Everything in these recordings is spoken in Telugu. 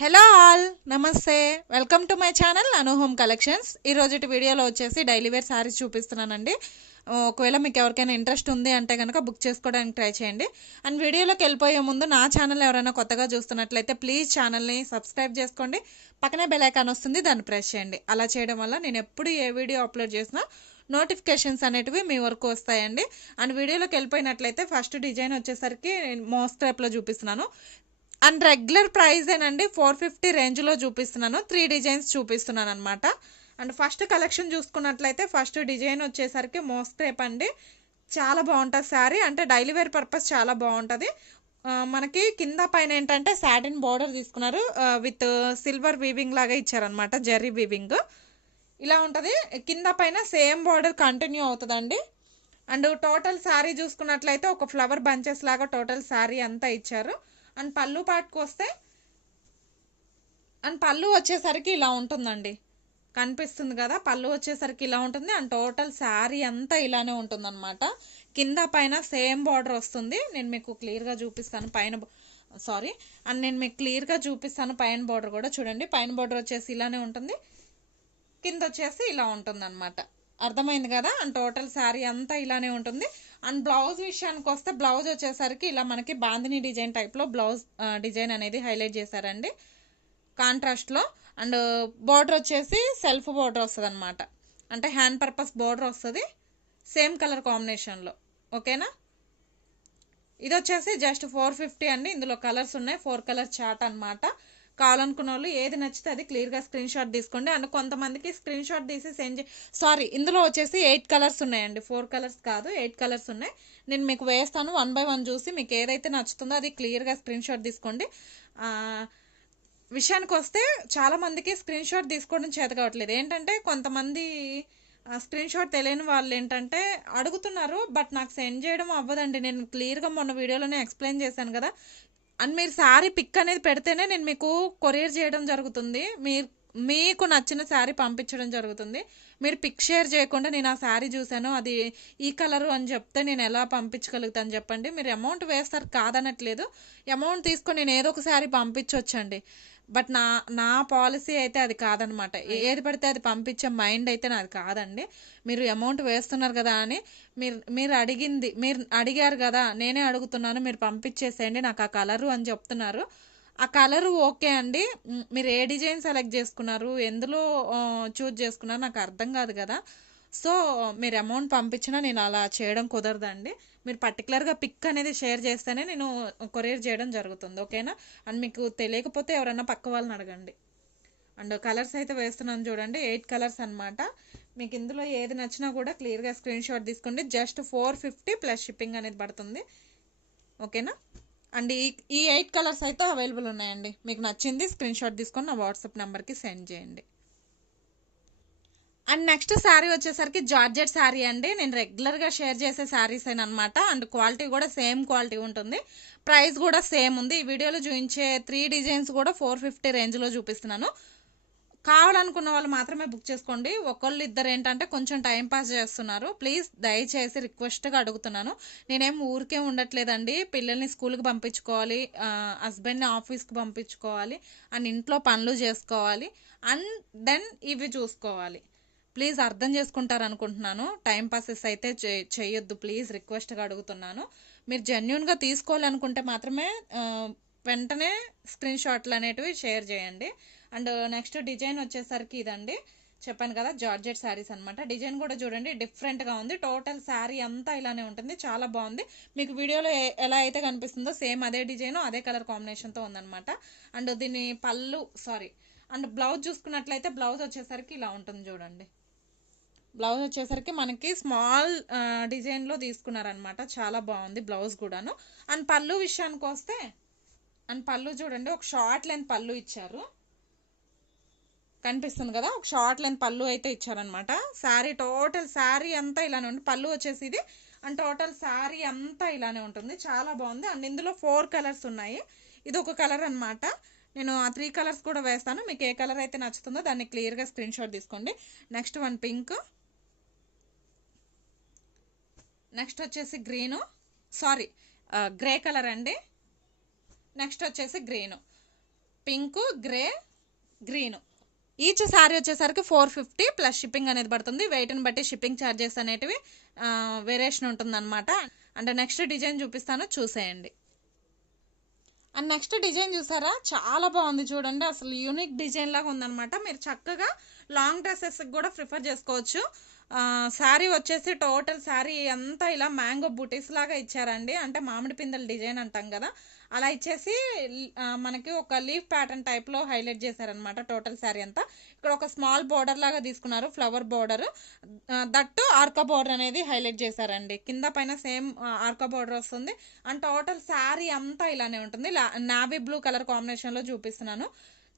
హలో ఆల్, నమస్తే. Welcome to my channel Anu home collections. ఈరోజు వీడియోలో వచ్చేసి డైలీ వేర్ శారీస్ చూపిస్తున్నానండి. ఒకవేళ మీకు ఎవరికైనా ఇంట్రెస్ట్ ఉంది అంటే కనుక బుక్ చేసుకోవడానికి ట్రై చేయండి. అండ్ వీడియోలోకి వెళ్ళిపోయే ముందు నా ఛానల్ ఎవరైనా కొత్తగా చూస్తున్నట్లయితే ప్లీజ్ ఛానల్ని సబ్స్క్రైబ్ చేసుకోండి. పక్కనే బెల్ ఐకాన్ వస్తుంది, దాన్ని ప్రెస్ చేయండి. అలా చేయడం వల్ల నేను ఎప్పుడు ఏ వీడియో అప్లోడ్ చేసినా నోటిఫికేషన్స్ అనేటివి మీ వరకు వస్తాయండి. అండ్ వీడియోలోకి వెళ్ళిపోయినట్లయితే ఫస్ట్ డిజైన్ వచ్చేసరికి మోస్ట్ టైప్లో చూపిస్తున్నాను. అండ్ రెగ్యులర్ ప్రైజేనండి, 450 రేంజ్లో చూపిస్తున్నాను. 3 డిజైన్స్ చూపిస్తున్నాను అనమాట. అండ్ ఫస్ట్ కలెక్షన్ చూసుకున్నట్లయితే ఫస్ట్ డిజైన్ వచ్చేసరికి మోస్క్రేప్ అండి. చాలా బాగుంటుంది శారీ, అంటే డైలీ వేర్ పర్పస్ చాలా బాగుంటుంది. మనకి కింద పైన ఏంటంటే సాటిన్ బార్డర్ తీసుకున్నారు, విత్ సిల్వర్ వీవింగ్ లాగా ఇచ్చారనమాట, జెర్రీ వీవింగ్ ఇలా ఉంటుంది. కింద పైన సేమ్ బార్డర్ కంటిన్యూ అవుతుందండి. అండ్ టోటల్ శారీ చూసుకున్నట్లయితే ఒక ఫ్లవర్ బంచెస్ లాగా టోటల్ శారీ అంతా ఇచ్చారు. అండ్ పళ్ళు పాటుకు వస్తే అండ్ పళ్ళు వచ్చేసరికి ఇలా ఉంటుందండి, కనిపిస్తుంది కదా, పళ్ళు వచ్చేసరికి ఇలా ఉంటుంది. అండ్ టోటల్ శారీ అంతా ఇలానే ఉంటుంది అనమాట. కింద పైన సేమ్ బార్డర్ వస్తుంది. నేను మీకు క్లియర్గా చూపిస్తాను పైన, సారీ, అండ్ నేను మీకు క్లియర్గా చూపిస్తాను పైన బార్డర్ కూడా చూడండి. పైన బార్డర్ వచ్చేసి ఇలానే ఉంటుంది, కింద వచ్చేసి ఇలా ఉంటుంది అనమాట. అర్థమైంది కదా. అండ్ టోటల్ శారీ అంతా ఇలానే ఉంటుంది. అండ్ బ్లౌజ్ విషయానికి వస్తే బ్లౌజ్ వచ్చేసరికి ఇలా మనకి బాందిని డిజైన్ టైప్లో బ్లౌజ్ డిజైన్ అనేది హైలైట్ చేశారండి కాంట్రాస్ట్లో. అండ్ బార్డర్ వచ్చేసి సెల్ఫ్ బార్డర్ వస్తుంది అనమాట, అంటే హ్యాండ్ పర్పస్ బార్డర్ వస్తుంది సేమ్ కలర్ కాంబినేషన్లో. ఓకేనా. ఇది వచ్చేసి జస్ట్ 450 అండి. ఇందులో కలర్స్ ఉన్నాయి, 4 కలర్ చార్ట్ అనమాట. కావాలనుకున్న వాళ్ళు ఏది నచ్చితే అది క్లియర్గా స్క్రీన్ షాట్ తీసుకోండి. అండ్ కొంతమందికి స్క్రీన్ షాట్ తీసి సెండ్ సారీ, ఇందులో వచ్చేసి 8 కలర్స్ ఉన్నాయండి, 4 కలర్స్ కాదు, 8 కలర్స్ ఉన్నాయి. నేను మీకు వేస్తాను, 1 బై 1 చూసి మీకు ఏదైతే నచ్చుతుందో అది క్లియర్గా స్క్రీన్ షాట్ తీసుకోండి. విషయానికి వస్తే చాలామందికి స్క్రీన్ షాట్ తీసుకోవడం చేత కావట్లేదు. ఏంటంటే కొంతమంది స్క్రీన్ షాట్ తెలియని వాళ్ళు ఏంటంటే అడుగుతున్నారు, బట్ నాకు సెండ్ చేయడం అవ్వదండి. నేను క్లియర్గా మొన్న వీడియోలోనే ఎక్స్ప్లెయిన్ చేశాను కదా. అండ్ మీరు శారీ పిక్ అనేది పెడితేనే నేను మీకు కొరియర్ చేయడం జరుగుతుంది, మీకు నచ్చిన శారీ పంపించడం జరుగుతుంది. మీరు పిక్ షేర్ చేయకుండా నేను ఆ శారీ చూశాను, అది ఈ కలరు అని చెప్తే నేను ఎలా పంపించగలుగుతాను చెప్పండి. మీరు అమౌంట్ వేస్తారు, కాదనట్లేదు. అమౌంట్ తీసుకొని నేను ఏదో ఒక శారీ పంపించవచ్చండి, బట్ నా నా పాలసీ అయితే అది కాదనమాట. ఏది పడితే అది పంపించే మైండ్ అయితే నాది కాదండి. మీరు అమౌంట్ వేస్తున్నారు కదా అని మీరు అడిగారు కదా, నేనే అడుగుతున్నాను, మీరు పంపించేసేయండి నాకు ఆ కలరు అని చెప్తున్నారు. ఆ కలరు ఓకే అండి, మీరు ఏ డిజైన్ సెలెక్ట్ చేసుకున్నారు, ఎందులో చూజ్ చేసుకున్నారు నాకు అర్థం కాదు కదా. సో మీరు అమౌంట్ పంపించినా నేను అలా చేయడం కుదరదండి. మీరు పర్టికులర్గా పిక్ అనేది షేర్ చేస్తేనే నేను కొరియర్ చేయడం జరుగుతుంది. ఓకేనా. అండ్ మీకు తెలియకపోతే ఎవరైనా పక్క వాళ్ళని అడగండి. అండ్ కలర్స్ అయితే వేస్తున్నాను చూడండి, 8 కలర్స్ అనమాట. మీకు ఇందులో ఏది నచ్చినా కూడా క్లియర్గా స్క్రీన్ షాట్ తీసుకోండి. జస్ట్ 450 ప్లస్ షిప్పింగ్ అనేది పడుతుంది. ఓకేనా. అండ్ ఈ 8 కలర్స్ అయితే అవైలబుల్ ఉన్నాయండి. మీకు నచ్చింది స్క్రీన్ షాట్ తీసుకొని నా వాట్సాప్ నెంబర్కి సెండ్ చేయండి. అండ్ నెక్స్ట్ శారీ వచ్చేసరికి జార్జెట్ శారీ అండి. నేను రెగ్యులర్గా షేర్ చేసే శారీస్ అనమాట. అండ్ క్వాలిటీ కూడా సేమ్ క్వాలిటీ ఉంటుంది, ప్రైస్ కూడా సేమ్ ఉంది. ఈ వీడియోలో చూపించే 3 డిజైన్స్ కూడా 450 రేంజ్లో చూపిస్తున్నాను. కావాలనుకున్న వాళ్ళు మాత్రమే బుక్ చేసుకోండి. ఒకళ్ళు ఇద్దరు ఏంటంటే కొంచెం టైం పాస్ చేస్తున్నారు, ప్లీజ్ దయచేసి రిక్వెస్ట్గా అడుగుతున్నాను. నేనేం ఊరికే ఉండట్లేదండి, పిల్లల్ని స్కూల్కి పంపించుకోవాలి, హస్బెండ్ని ఆఫీస్కి పంపించుకోవాలి, అండ్ ఇంట్లో పనులు చేసుకోవాలి, అండ్ దెన్ ఇవి చూసుకోవాలి. ప్లీజ్ అర్థం చేసుకుంటారు అనుకుంటున్నాను. టైం పాసెస్ అయితే చేయొద్దు, ప్లీజ్ రిక్వెస్ట్గా అడుగుతున్నాను. మీరు జెన్యున్గా తీసుకోవాలనుకుంటే మాత్రమే వెంటనే స్క్రీన్ షాట్లు అనేటివి షేర్ చేయండి. అండ్ నెక్స్ట్ డిజైన్ వచ్చేసరికి ఇదండి, చెప్పాను కదా జార్జెట్ శారీస్ అనమాట. డిజైన్ కూడా చూడండి డిఫరెంట్గా ఉంది. టోటల్ శారీ అంతా ఇలానే ఉంటుంది, చాలా బాగుంది. మీకు వీడియోలో ఎలా అయితే కనిపిస్తుందో సేమ్ అదే డిజైన్ అదే కలర్ కాంబినేషన్తో ఉందన్నమాట. అండ్ దీని అండ్ బ్లౌజ్ చూసుకున్నట్లయితే బ్లౌజ్ వచ్చేసరికి ఇలా ఉంటుంది చూడండి. బ్లౌజ్ వచ్చేసరికి మనకి స్మాల్ డిజైన్లో తీసుకున్నారనమాట, చాలా బాగుంది బ్లౌజ్ కూడాను. అండ్ పళ్ళు విషయానికి వస్తే అండ్ పళ్ళు చూడండి, ఒక షార్ట్ లెంత్ పళ్ళు ఇచ్చారు, కనిపిస్తుంది కదా, ఒక షార్ట్ లెంత్ పళ్ళు అయితే ఇచ్చారనమాట. టోటల్ శారీ అంతా ఇలానే ఉంటుంది. పళ్ళు వచ్చేసి ఇది, అండ్ టోటల్ శారీ అంతా ఇలానే ఉంటుంది, చాలా బాగుంది. అండ్ ఇందులో 4 కలర్స్ ఉన్నాయి, ఇది ఒక కలర్ అనమాట. నేను ఆ 3 కలర్స్ కూడా వేస్తాను, మీకు ఏ కలర్ అయితే నచ్చుతుందో దాన్ని క్లియర్గా స్క్రీన్ షాట్ తీసుకోండి. నెక్స్ట్ వన్ పింక్, నెక్స్ట్ వచ్చేసి గ్రీను, గ్రే కలర్ అండి. నెక్స్ట్ వచ్చేసి green. Pink, grey, green. Each sari వచ్చేసరికి 450 ప్లస్ షిప్పింగ్ అనేది పడుతుంది. వెయిట్ని బట్టి షిప్పింగ్ ఛార్జెస్ అనేటివి వేరియేషన్ ఉంటుంది అనమాట. అండ్ నెక్స్ట్ డిజైన్ చూపిస్తాను, చూసేయండి. అండ్ నెక్స్ట్ డిజైన్ చూసారా, చాలా బాగుంది చూడండి. అసలు యూనిక్ డిజైన్ లాగా ఉందనమాట. మీరు చక్కగా లాంగ్ డ్రెస్సెస్కి కూడా ప్రిఫర్ చేసుకోవచ్చు. శారీ వచ్చేసి టోటల్ శారీ అంతా ఇలా మ్యాంగో బూటీస్ లాగా ఇచ్చారండి. అంటే మామిడి పిందెల డిజైన్ అంటాం కదా, అలా ఇచ్చేసి మనకి ఒక లీఫ్ ప్యాటర్న్ టైప్లో హైలైట్ చేశారనమాట టోటల్ శారీ అంతా. ఇక్కడ ఒక స్మాల్ బోర్డర్ లాగా తీసుకున్నారు, ఫ్లవర్ బోర్డర్. దట్టు ఆర్కా బోర్డర్ అనేది హైలైట్ చేశారండి. కింద పైన సేమ్ ఆర్కా బోర్డర్ వస్తుంది. అండ్ టోటల్ శారీ అంతా ఇలానే ఉంటుంది. నావీ బ్లూ కలర్ కాంబినేషన్లో చూపిస్తున్నాను.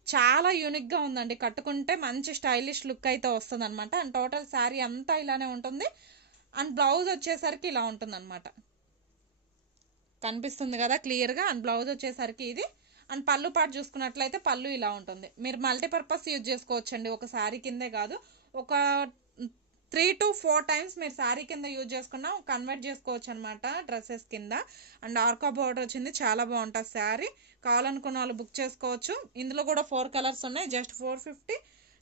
చాలా యూనిక్గా ఉందండి. కట్టుకుంటే మంచి స్టైలిష్ లుక్ అయితే వస్తుంది అనమాట. అండ్ టోటల్ శారీ అంతా ఇలానే ఉంటుంది. అండ్ బ్లౌజ్ వచ్చేసరికి ఇలా ఉంటుంది అనమాట. కనిపిస్తుంది కదా క్లియర్గా. అండ్ బ్లౌజ్ వచ్చేసరికి ఇది. అండ్ పళ్ళు పాటు చూసుకున్నట్లయితే పళ్ళు ఇలా ఉంటుంది. మీరు మల్టీపర్పస్ యూజ్ చేసుకోవచ్చండి. ఒక శారీ కిందే కాదు, ఒక 3 to 4 టైమ్స్ మీరు శారీ కింద యూజ్ చేసుకున్నా కన్వర్ట్ చేసుకోవచ్చు అనమాట డ్రెస్సెస్ కింద. అండ్ ఆర్కా బోర్డర్ వచ్చింది, చాలా బాగుంటుంది శారీ. కావాలనుకున్న వాళ్ళు బుక్ చేసుకోవచ్చు. ఇందులో కూడా 4 కలర్స్ ఉన్నాయి. జస్ట్ 450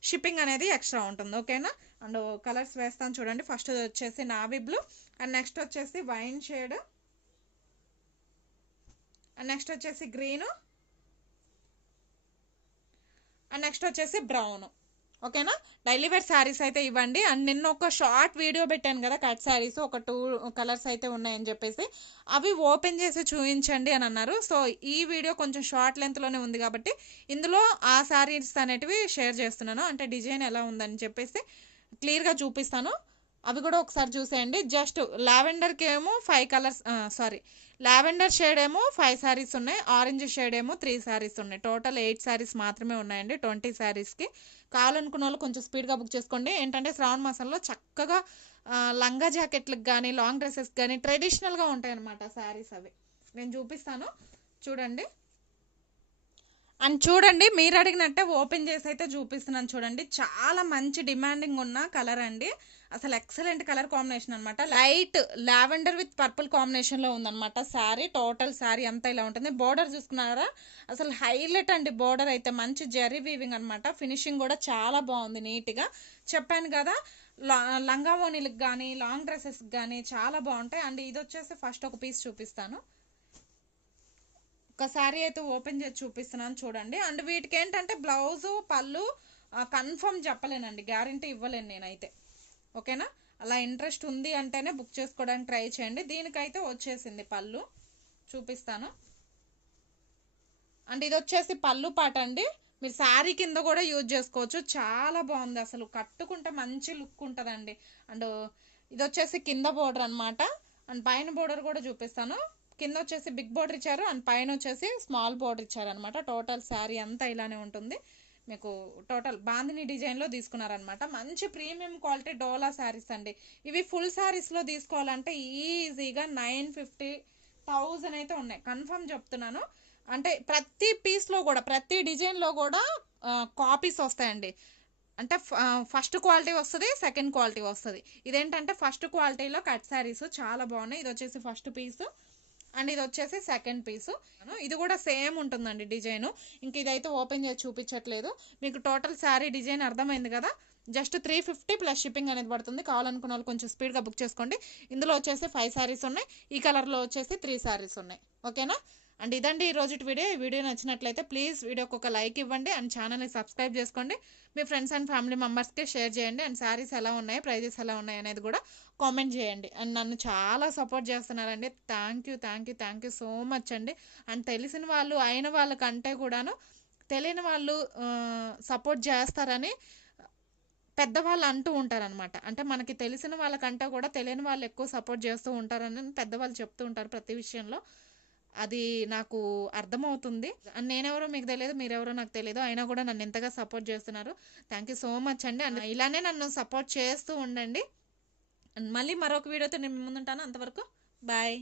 షిప్పింగ్ అనేది ఎక్స్ట్రా ఉంటుంది. ఓకేనా. అండ్ కలర్స్ వేస్తాను చూడండి. ఫస్ట్ వచ్చేసి నావీ బ్లూ, అండ్ నెక్స్ట్ వచ్చేసి వైన్ షేడ్, అండ్ నెక్స్ట్ వచ్చేసి గ్రీను, అండ్ నెక్స్ట్ వచ్చేసి బ్రౌన్. ఓకేనా. డైలీ వేర్ శారీస్ అయితే ఇవ్వండి. అండ్ నిన్న ఒక షార్ట్ వీడియో పెట్టాను కదా కట్ శారీస్, ఒక 2 కలర్స్ అయితే ఉన్నాయని చెప్పేసి, అవి ఓపెన్ చేసి చూపించండి అని అన్నారు. సో ఈ వీడియో కొంచెం షార్ట్ లెంత్లోనే ఉంది కాబట్టి ఇందులో ఆ శారీస్ అనేటివి షేర్ చేస్తున్నాను. అంటే డిజైన్ ఎలా ఉందని చెప్పేసి క్లియర్గా చూపిస్తాను. అవి కూడా ఒకసారి చూసేయండి. జస్ట్ లావెండర్కి ఏమో 5 కలర్స్, లావెండర్ షేడ్ ఏమో 5 శారీస్ ఉన్నాయి, ఆరెంజ్ షేడ్ ఏమో 3 శారీస్ ఉన్నాయి. టోటల్ 8 శారీస్ మాత్రమే ఉన్నాయండి 20 శారీస్కి. కావాలనుకున్న వాళ్ళు కొంచెం స్పీడ్గా బుక్ చేసుకోండి. ఏంటంటే శ్రావణ మాసంలో చక్కగా లంగా జాకెట్లకు కానీ లాంగ్ డ్రెస్సెస్ కానీ ట్రెడిషనల్గా ఉంటాయి అన్నమాట శారీస్. అవి నేను చూపిస్తాను చూడండి. అండ్ చూడండి, మీరు అడిగినట్టే ఓపెన్ చేసి అయితే చూపిస్తున్నాను చూడండి. చాలా మంచి డిమాండింగ్ ఉన్న కలర్ అండి. అసలు ఎక్సలెంట్ కలర్ కాంబినేషన్ అనమాట. లైట్ లావెండర్ విత్ పర్పుల్ కాంబినేషన్లో ఉందన్నమాట శారీ. టోటల్ శారీ అంతా ఇలా ఉంటుంది. బోర్డర్ చూసుకున్నారా, అసలు హైలైట్ అండి. బోర్డర్ అయితే మంచి జరీ వీవింగ్ అనమాట. ఫినిషింగ్ కూడా చాలా బాగుంది నీట్గా. చెప్పాను కదా, లంగా ఓనీలకు కానీ లాంగ్ డ్రెస్సెస్కి కానీ చాలా బాగుంటాయి. అండ్ ఇది వచ్చేసి ఫస్ట్ ఒక పీస్ చూపిస్తాను. ఒక శారీ అయితే ఓపెన్ చేసి చూపిస్తున్నాను చూడండి. అండ్ వీటికి ఏంటంటే బ్లౌజు పళ్ళు కన్ఫర్మ్ చెప్పలేనండి, గ్యారంటీ ఇవ్వలేను నేనైతే. ఓకేనా. అలా ఇంట్రెస్ట్ ఉంది అంటేనే బుక్ చేసుకోవడానికి ట్రై చేయండి. దీనికైతే వచ్చేసింది పళ్ళు, చూపిస్తాను. అండ్ ఇది వచ్చేసి పళ్ళు పాట అండి. మీరు శారీ కింద కూడా యూజ్ చేసుకోవచ్చు. చాలా బాగుంది, అసలు కట్టుకుంటే మంచి లుక్ ఉంటుందండి. అండ్ ఇది వచ్చేసి కింద బోర్డర్ అనమాట. అండ్ పైన బోర్డర్ కూడా చూపిస్తాను. కింద వచ్చేసి బిగ్ బోర్డర్ ఇచ్చారు, అండ్ పైన వచ్చేసి స్మాల్ బోర్డర్ ఇచ్చారు అనమాట. టోటల్ శారీ అంతా ఇలానే ఉంటుంది. మీకు టోటల్ బాందిని డిజైన్లో తీసుకున్నారనమాట. మంచి ప్రీమియం క్వాలిటీ డోలా శారీస్ అండి. ఇవి ఫుల్ శారీస్లో తీసుకోవాలంటే ఈజీగా 950,000 అయితే ఉన్నాయి, కన్ఫర్మ్ చెప్తున్నాను. అంటే ప్రతి పీస్లో కూడా ప్రతి డిజైన్లో కూడా కాపీస్ వస్తాయండి. అంటే ఫస్ట్ క్వాలిటీ వస్తుంది, సెకండ్ క్వాలిటీ వస్తుంది. ఇదేంటంటే ఫస్ట్ క్వాలిటీలో కట్ శారీస్ చాలా బాగున్నాయి. ఇది వచ్చేసి ఫస్ట్ పీసు, అండ్ ఇది వచ్చేసి సెకండ్ పీసు. ఇది కూడా సేమ్ ఉంటుందండి డిజైన్. ఇంక ఇదైతే ఓపెన్ చేసి చూపించట్లేదు. మీకు టోటల్ శారీ డిజైన్ అర్థమైంది కదా. జస్ట్ 350 ప్లస్ షిప్పింగ్ అనేది పడుతుంది. కావాలనుకున్న వాళ్ళు కొంచెం స్పీడ్గా బుక్ చేసుకోండి. ఇందులో వచ్చేసి 5 శారీస్ ఉన్నాయి, ఈ కలర్లో వచ్చేసి 3 శారీస్ ఉన్నాయి. ఓకేనా. అండ్ ఇదండి ఈ రోజు వీడియో. ఈ వీడియో నచ్చినట్లయితే ప్లీజ్ వీడియోకి ఒక లైక్ ఇవ్వండి. అండ్ ఛానల్ని సబ్స్క్రైబ్ చేసుకోండి. మీ ఫ్రెండ్స్ అండ్ ఫ్యామిలీ మెంబర్స్కి షేర్ చేయండి. అండ్ శారీస్ ఎలా ఉన్నాయి, ప్రైజెస్ ఎలా ఉన్నాయి అనేది కూడా కామెంట్ చేయండి. అండ్ నన్ను చాలా సపోర్ట్ చేస్తున్నారండి. థ్యాంక్ యూ సో మచ్ అండి. అండ్ తెలిసిన వాళ్ళు అయిన వాళ్ళకంటే కూడాను తెలియని వాళ్ళు సపోర్ట్ చేస్తారని పెద్దవాళ్ళు అంటూ ఉంటారనమాట. అంటే మనకి తెలిసిన వాళ్ళకంటే కూడా తెలియని వాళ్ళు ఎక్కువ సపోర్ట్ చేస్తూ ఉంటారని పెద్దవాళ్ళు చెప్తూ ఉంటారు ప్రతి విషయంలో. అది నాకు అర్థమవుతుంది. నేనెవరో మీకు తెలియదు, మీరెవరో నాకు తెలియదు, అయినా కూడా నన్ను ఎంతగా సపోర్ట్ చేస్తున్నారు. థ్యాంక్ యూ సో మచ్ అండి. అండ్ ఇలానే నన్ను సపోర్ట్ చేస్తూ ఉండండి. మళ్ళీ మరొక వీడియోతో నేను ముందుంటాను. అంతవరకు బాయ్.